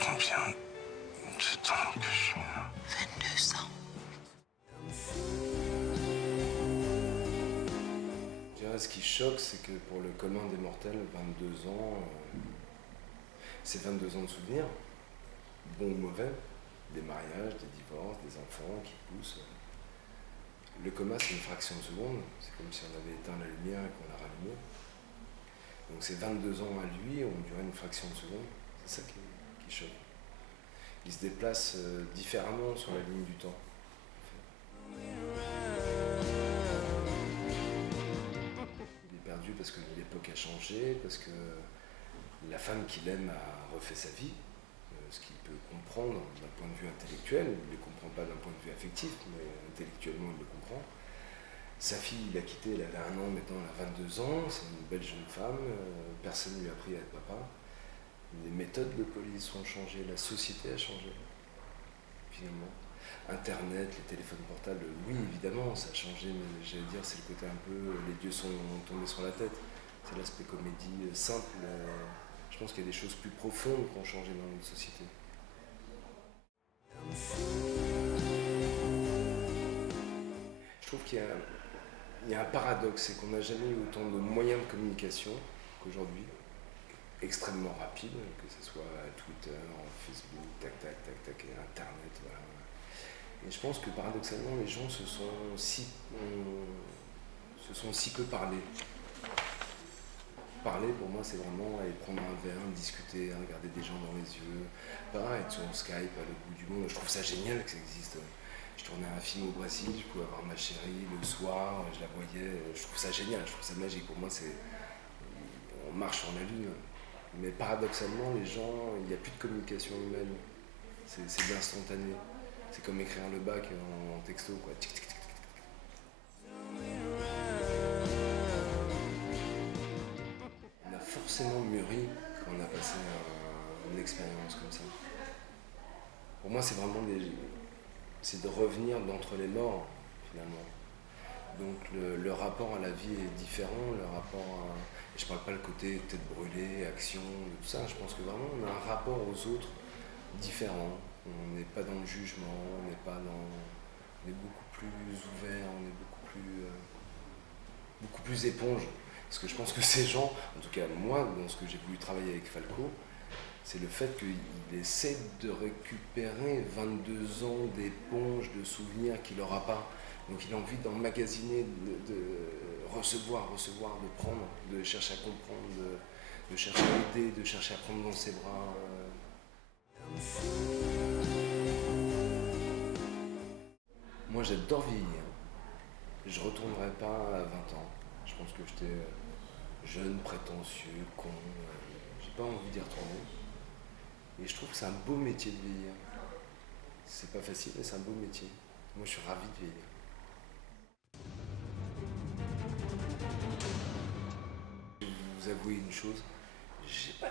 Combien de temps que je suis là? 22 ans. Je dirais, ce qui choque, c'est que pour le commun des mortels, 22 ans, c'est 22 ans de souvenirs, bons ou mauvais, des mariages, des divorces, des enfants qui poussent. Le coma, c'est une fraction de seconde, c'est comme si on avait éteint la lumière et qu'on l'a rallumée. Donc ces 22 ans à lui ont duré une fraction de seconde, c'est ça qui choque. Il se déplace différemment sur la ligne du temps. Il est perdu parce que l'époque a changé, parce que la femme qu'il aime a refait sa vie, ce qu'il peut comprendre d'un point de vue intellectuel. Il ne le comprend pas d'un point de vue affectif, mais intellectuellement il le comprend. Sa fille, il l'a quittée, elle avait 1 an, maintenant elle a 22 ans, c'est une belle jeune femme, personne ne lui a appris à être papa. Les méthodes de police ont changé, la société a changé, finalement. Internet, les téléphones portables, oui, évidemment, ça a changé, mais j'allais dire, c'est le côté un peu, les dieux sont tombés sur la tête. C'est l'aspect comédie simple. Je pense qu'il y a des choses plus profondes qui ont changé dans notre société. Je trouve qu'il y a un paradoxe, c'est qu'on n'a jamais eu autant de moyens de communication qu'aujourd'hui, extrêmement rapides, que ce soit Twitter, Facebook, tac, tac, tac, tac, et Internet, voilà. Et je pense que paradoxalement, les gens se sont si peu parlé. Parler, pour moi, c'est vraiment aller prendre un verre, discuter, regarder des gens dans les yeux, pas être sur Skype à l'autre bout du monde. Je trouve ça génial que ça existe. Je tournais un film au Brésil, je pouvais avoir ma chérie le soir, je la voyais. Je trouve ça génial, je trouve ça magique. Pour moi, on marche sur la lune. Mais paradoxalement, les gens, il n'y a plus de communication humaine. C'est de l'instantané. C'est comme écrire le bac en texto, quoi. Tic, tic, tic, tic, tic. On a forcément mûri quand on a passé une expérience comme ça. Pour moi, c'est vraiment c'est de revenir d'entre les morts, finalement. Donc le rapport à la vie est différent, le rapport à... Je parle pas le côté tête brûlée, action, tout ça. Je pense que vraiment on a un rapport aux autres différent. On n'est pas dans le jugement, on n'est pas dans... On est beaucoup plus ouvert, on est beaucoup plus éponge. Parce que je pense que ces gens, en tout cas moi, dans ce que j'ai voulu travailler avec Falco, c'est le fait qu'il essaie de récupérer 22 ans d'éponge, de souvenirs qu'il n'aura pas. Donc il a envie d'emmagasiner, de recevoir, de prendre, de chercher à comprendre, de chercher à aider, de chercher à prendre dans ses bras. Moi j'adore vieillir. Je retournerai pas à 20 ans. Je pense que j'étais jeune, prétentieux, con. J'ai pas envie d'y retourner. Et je trouve que c'est un beau métier de vieillir. C'est pas facile, mais c'est un beau métier. Moi je suis ravi de vieillir. Je vais vous avouer une chose, j'ai pas